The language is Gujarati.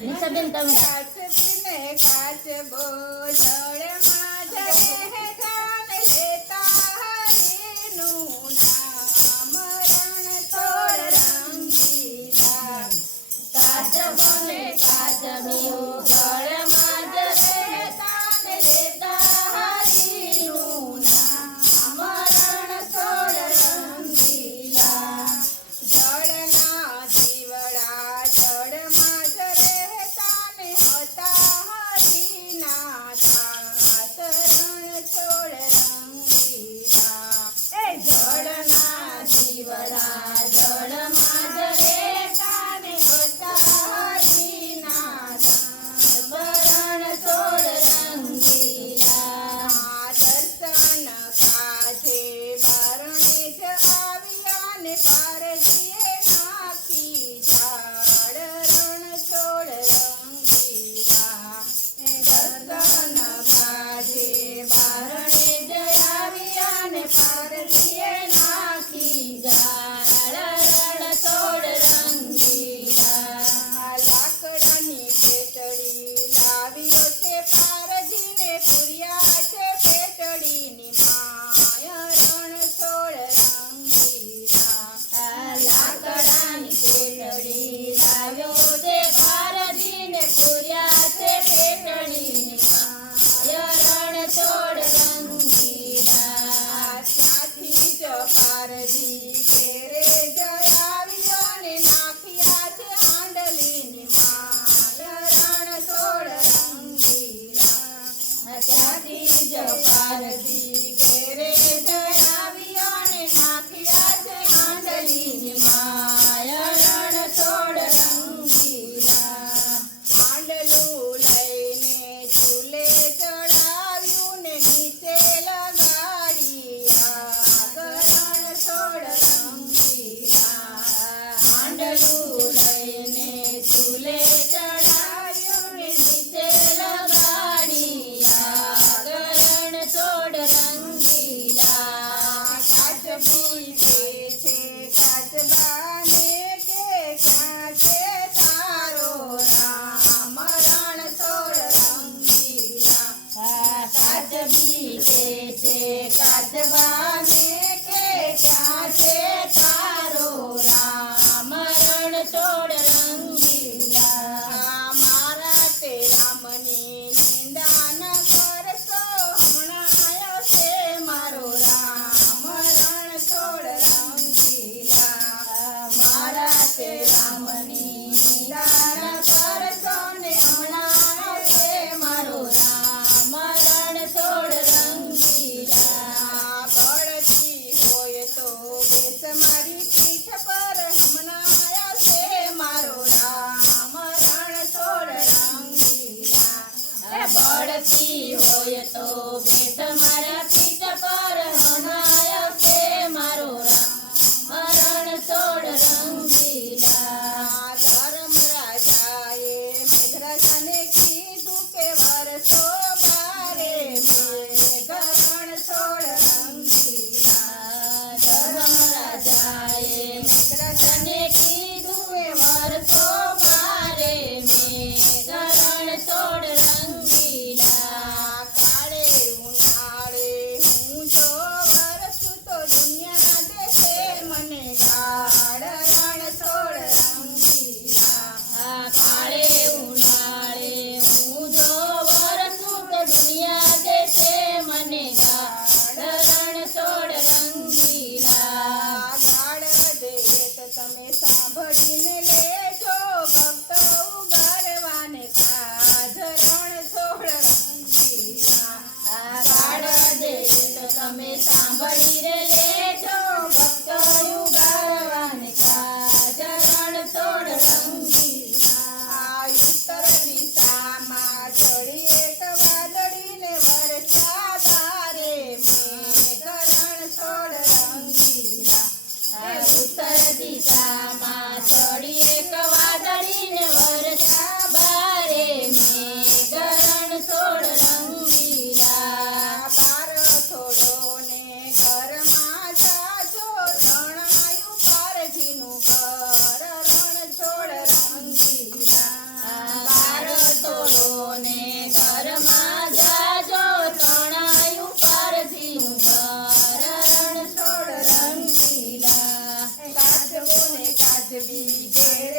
નિશાબેન તમે કાચબીને કાચબો જળમાં જડે જાન લેતા હરીનું નામ રણછોડ રંગીલા. કાચબોને કાચબીઓ જળમાં જડે તાન લેતા હરીનું નામ રણછોડ રંગીલા. જળના જીવડા જળમાં જ રહેતા ને હતા હરીના દાસ રણછોડ રંગીલા. જળના જીવડા જળમાં જડે તાન હતા હરીના દાસ રણછોડ રંગીલા. દર્શન કાજે બારણે જ આવ્યા ને પારજીએ નાખી ઝાડ રણછોડ રંગીલા. દર્શન કાજે બારણે જ આવ્યા ને પારજીએ નાખી ઝાડ રણછોડ રંગીલા. લાકડાની પેટડી લાવ્યો છે પારજીને પૂર્યા છે પેટડીની માય રણછોડ રંગીલા. લાકડાની પેટડી લાવ્યો છે પારજીને પૂર્યા છે પેટડીની માય રણછોડ રંગીલા. ત્યાંથી જ પારજી ઘેરે જયાવ્યો ને નાખ્યા છે હાંડલીની માય રણછોડ રંગીલા. ત્યાંથી જ પારજી ઘેરે જયાવ્યો ને નાખ્યા છે હાંડલીની માય રણછોડ રંગીલા. હાંડલું લઈને ચૂલે ચડાવ્યું ને નીચે લગાડી આગ રણછોડ રંગીલા. હાંડલું લઈને ચૂલે ચડાવ્યું ને નીચે લગાડી આગ રણછોડ રંગીલા. કાચબી કે છે કાચબાને કે ક્યાં છે તારો રામ રણછોડ રંગીલા. કાચબી કે છે કાચબાને કે ક્યાં છે તારો રામ રણછોડ રંગીલા. મારા તે રામની નિંદા ન કરશો હમણાં આવ્યો છે મારો રામ રણછોડ રંગીલા. મારા તે રામની નિંદા ન કરશો ને હમણાં આવશે મારો રામ રણછોડ રંગીલા. પડતી હોય તો બેસ મારી પીઠ પર હમણાં આવ્યો છે મારો રામ રણછોડ રંગીલા. બળતી હોય તો બેઠ મારા પીઠ પર હમણાં આવશે મારો રામ રણછોડ રંગીલા. ધર્મરાજાએ મેઘરાજાને કીધું કે વરસો બારે મેઘ રણછોડ રંગીલા. ધર્મરાજાએ મેઘરાજાને કીધું કે વરસો બારે મેઘ રણછોડ રંગીલા. કાળે ઉનાળે હું જો વરસું તો દુનિયા દેશે મને ગાઢ રણછોડ રંગીલા. કાળે ઉનાળે હું જો વરસું તો દુનિયા દેશે મને ગાઢ રણછોડ રંગીલા. ગાઢ દેત તમે સાંભળીને લેજો ભક્ત ઉગારવાને ઘેર